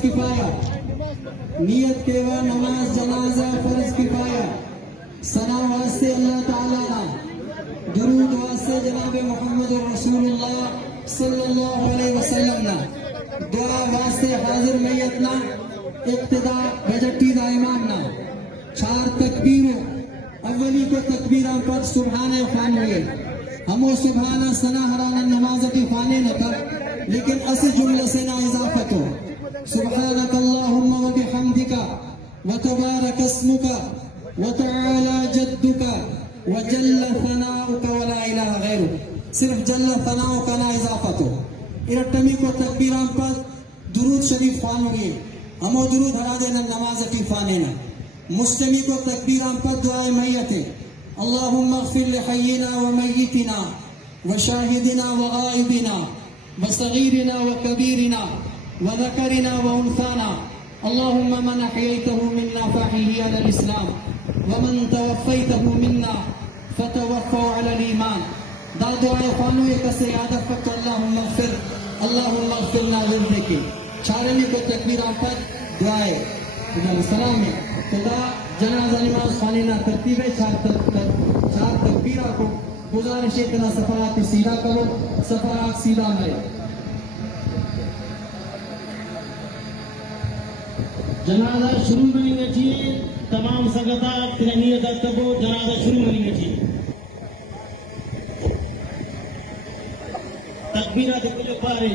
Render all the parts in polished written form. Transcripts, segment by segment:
किफाया नियत के व नमाज जनाजा फर्ज किफाया सना वास्ते अल्लाह ताला ना दुरूद वास्ते जनाब मोहम्मद रसूलुल्लाह सल्लल्लाहु अलैहि वसल्लम ना दुआ वास्ते हाजिर मैयत ना इब्तिदा बजटी दा इमाम ना चार तकबीरों अव्वली को तकबीरा पर सुभान खान हुए हमो सुभान सना हराना नमाज की खाने न था लेकिन असी जुमले से ना इजाफत हो सुब्हानक अल्लाहुम्मा व बिहम्दिका व तबारक अस्मुका व तआला जद्दुका व जल्ल सनाउका व ला इलाहा गैरुक सिर्फ जल्ल सनाउका ना इजाफत हो इरटमी को तकबीरा पर दुरूद शरीफ खान हुए हमो दुरूद हरा देना नमाज की खाने ना मुस्लिमी को तकबीरा पर दुआ मैयत है अल्लाहुम्मा अग़फिर लिहय्यिना व मय्यितिना व शाहिदिना व गाइबिना व सगीरिना व कबीरिना व ज़करिना व उन्साना अल्लाहुम्मा मन अहयैतहु मिन्ना फअहयिही अला अल-इस्लाम व मन तवफ़्फ़ैतहु मिन्ना फ़तवफ़्फ़हु अला अल-ईमान दा दुआ ख़ानू कसे याद फक्त अल्लाहुम्मा अग़फिर लना ज़िंदगी चारनी को तकबीरा पर दुआए सलाम है खुदा जनाजा नमाज खाने ना तरतीब है चार तकबीरा को गुजारिश इतना सफात सीधा करो सफात सीधा है जनाजा शुरू में थी तमाम संगता नियत को जनाजा शुरू में थी तकबीरा देखो जो पारे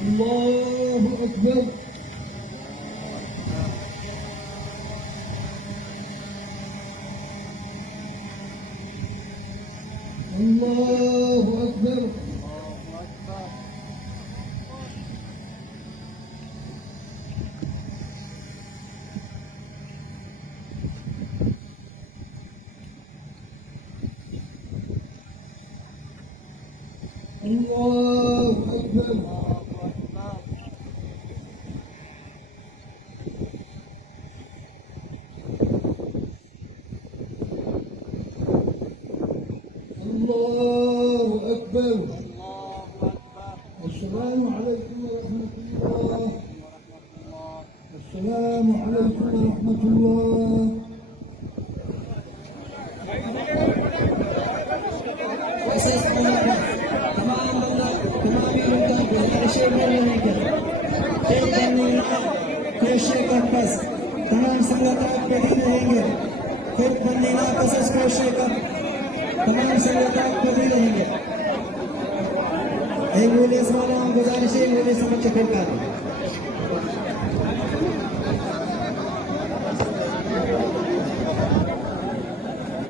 अल्लाहु अकबर अल्लाहु अकबर अल्लाहु अकबर الله أكبر السلام عليكم ورحمة الله السلام عليكم ورحمة الله तमाम संगत आप पे रहेंगे फिर बंदीना पसंद कोशिश कर तमाम संगत आपको भी रहेंगे एक बोले गुजारिश है बोले समझ कर